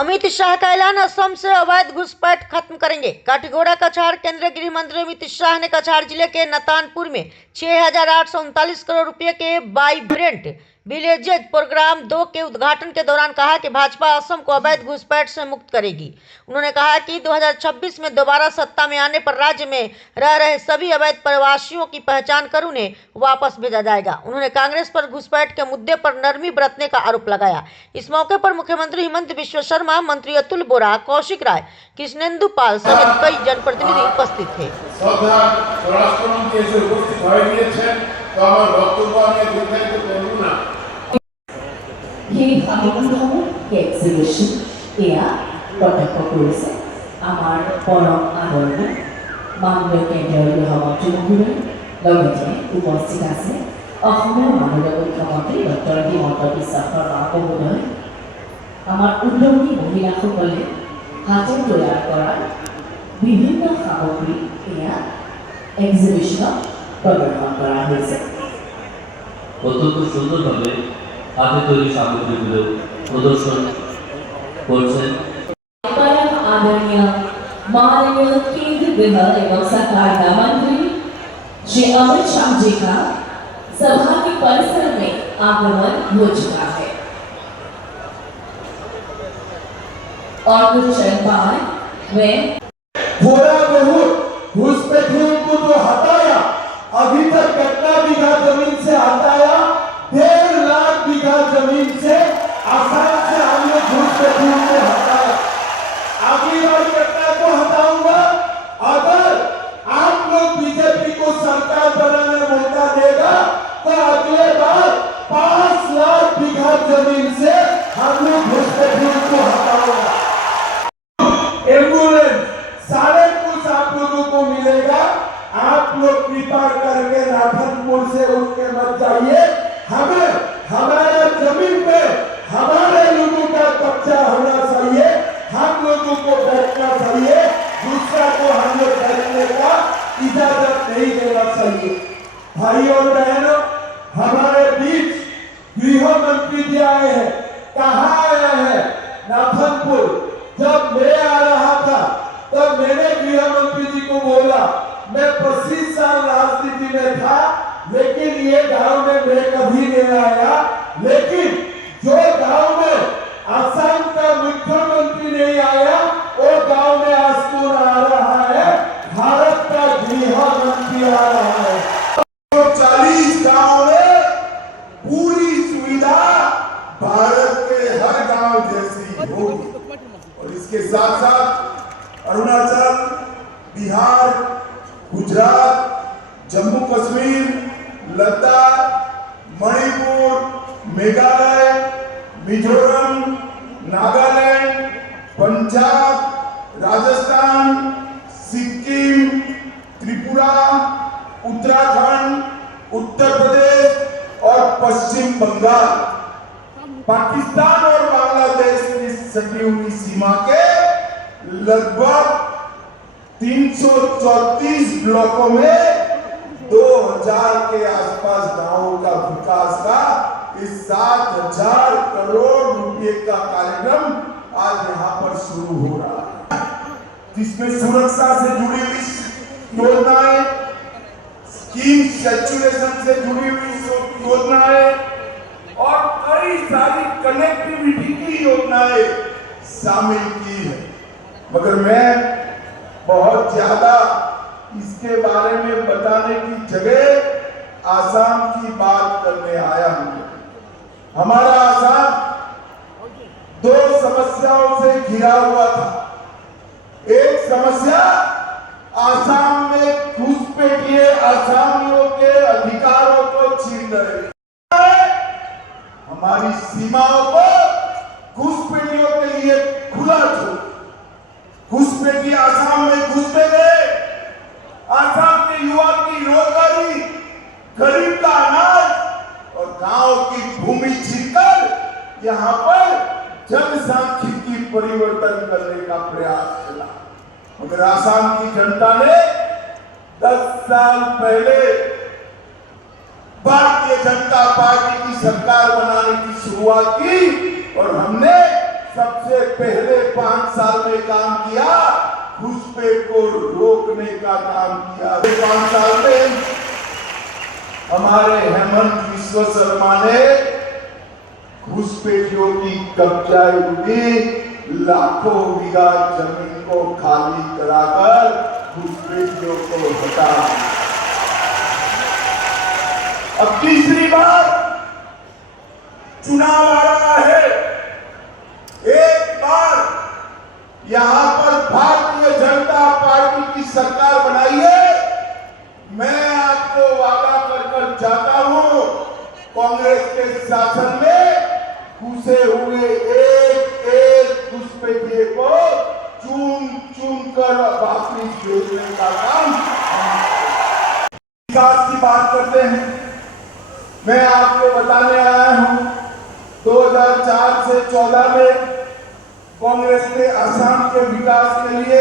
अमित शाह का ऐलान, असम से अवैध घुसपैठ खत्म करेंगे। काठीगोड़ा कछार। केंद्रीय गृह मंत्री अमित शाह ने कछार जिले के नतानपुर में 6,839 करोड़ रुपए के वाइब्रेंट विलेजेज प्रोग्राम 2 के उद्घाटन के दौरान कहा कि भाजपा असम को अवैध घुसपैठ से मुक्त करेगी। उन्होंने कहा कि 2026 में दोबारा सत्ता में आने पर राज्य में रह रहे सभी अवैध प्रवासियों की पहचान कर उन्हें वापस भेजा जाएगा। उन्होंने कांग्रेस पर घुसपैठ के मुद्दे पर नरमी बरतने का आरोप लगाया। इस मौके पर मुख्यमंत्री हिमंत बिश्व शर्मा, मंत्री अतुल बोरा, कौशिक राय, कृष्णेंदु पाल समेत कई जनप्रतिनिधि उपस्थित थे। উপস্থিত আছে অসমৰ মাননীয় মুখ্যমন্ত্ৰী ডক্টৰ হিমন্ত বিশ্ব শৰ্মা মহোদয়, আমাৰ উদ্যমী মহিলাসকলে হাতে তৈয়াৰ কৰা বিভিন্ন সামগ্ৰী এয়া এক্সিবিশনত প্ৰদৰ্শন কৰা হৈছে। অত্যন্ত সুন্দরভাবে হাতে তৈরি সামগ্রীগুলো প্রদর্শন করছেন। आदरणीय माननीय केंद्रीय गृह एवं सहकारिता मंत्री श्री अमित शाह जी का सभा के परिसर में आगमन हो चुका है और कुछ क्षण बाद वे थोड़ा बहुत घुसपैठियों को तो हटाया, अभी तक कितना बीघा जमीन से हटाया? 1.5 लाख बीघा जमीन से आसाम से हमने घुसपैठियों को हटाया। अगली बार कितना को हटाऊंगा? अगर आप लोग बीजेपी को सरकार बनाने मौका देगा तो अगले बार 5 लाख बीघा जमीन से हम लोग घुसपैठियों को हटाऊंगा। एम्बुलेंस सारे कुछ आप लोगों को मिलेगा। आप लोग कृपा करके नाथनपुर से उठ के मत जाइए। हमें हमारे जमीन पे हमारे लोगों का कब्जा होना चाहिए, हम लोगों को बैठना चाहिए, दूसरा को हम लोग बैठने का इजाजत नहीं देना चाहिए। भाइयों और बहनों, हमारे बीच गृह मंत्री जी आए हैं। कहाँ आया है? नाथनपुर। जब मैं आ रहा था तब मैंने गृह मंत्री जी को बोला, मैं 25 साल राजनीति में था, लेकिन ये गांव में मैं कभी नहीं आया। लेकिन जो गांव में असम का मुख्यमंत्री नहीं आया, वो गांव में आज कौन आ रहा है? भारत का गृह मंत्री आ रहा है। 40 गांव में पूरी सुविधा भारत के हर गांव जैसी होगी। और इसके साथ साथ अरुणाचल, बिहार, गुजरात, जम्मू कश्मीर, लद्दाख, मणिपुर, मेघालय, मिजोरम, नागालैंड, पंजाब, राजस्थान, सिक्किम, त्रिपुरा, उत्तराखंड, उत्तर प्रदेश और पश्चिम बंगाल पाकिस्तान और बांग्लादेश की सटी हुई सीमा के लगभग 334 ब्लॉकों में 2000 के आसपास गांवों का विकास का इस 7,000 करोड़ रुपए का कार्यक्रम आज यहाँ पर शुरू हो रहा है, जिसमें सुरक्षा से जुड़ी हुई योजनाएं, स्कीम सेचुरेशन से जुड़ी हुई योजनाएं और कई सारी कनेक्टिविटी की योजनाएं शामिल की है। मगर मैं बहुत ज्यादा इसके बारे में बताने की जगह आसाम की बात करने आया हूं। हमारा आसाम 2 समस्याओं से घिरा हुआ था। एक समस्या आसाम में घुसपैठिए आसामियों के अधिकारों को छीन रहे, हमारी सीमाओं को घुसपैठियों के लिए खुला छोड़। घुसपैठी आसाम में घुसते गए, आसाम के युवा की रोजगारी, गरीब का अनाज और गांव की भूमि छीनकर यहाँ पर जनसांख्यिकी परिवर्तन करने का प्रयास चला। मगर आसाम की जनता ने 10 साल पहले भारतीय जनता पार्टी की सरकार बनाने की शुरुआत की और हमने सबसे पहले 5 साल में काम किया, घुसपैठ को रोकने का काम किया। 5 साल में हमारे हेमंत विश्व शर्मा ने घुसपैठियों की कब्जाई हुई लाखों बीघा जमीन को खाली कराकर घुसपैठियों को हटा। अब तीसरी बार चुनाव आ रहा है, एक बार यहां पर भारतीय जनता पार्टी की सरकार बनाइए। मैं आपको वादा कर जाता हूं, कांग्रेस के शासन में घुसे हुए एक घुसपैठिए को चुन चुन कर वापिस भेजने का काम। विकास की बात करते हैं, मैं आपको बताने आया हूं 2004 से 14 में कांग्रेस ने असम के विकास के लिए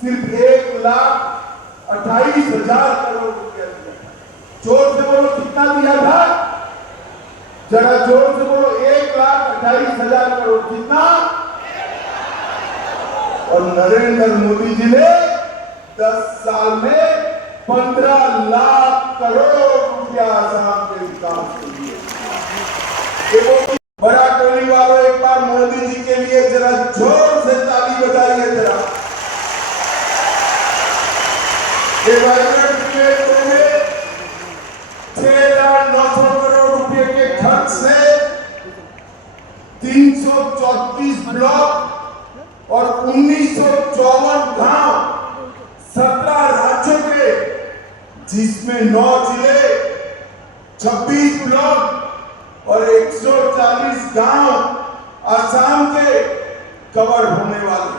सिर्फ 1,28,000 करोड़ रुपया दिया। जोर से बोलो, कितना दिया था? जरा जोर से बोलो, 1,28,000 करोड़। कितना? और नरेंद्र मोदी जी ने 10 साल में 15 लाख करोड़ रुपया असम के विकास के लिए। बड़ा टोली वालों, एक बार मोदी जी के लिए जरा जोर से ताली बजाइए जरा। डेवलपमेंट में 6,900 करोड़ रुपए के खर्च से 334 ब्लॉक और 1954 गांव 17 राज्यों के, जिसमें 9 जिले, 26 ब्लॉक और 140 गांव असम के कवर होने वाले।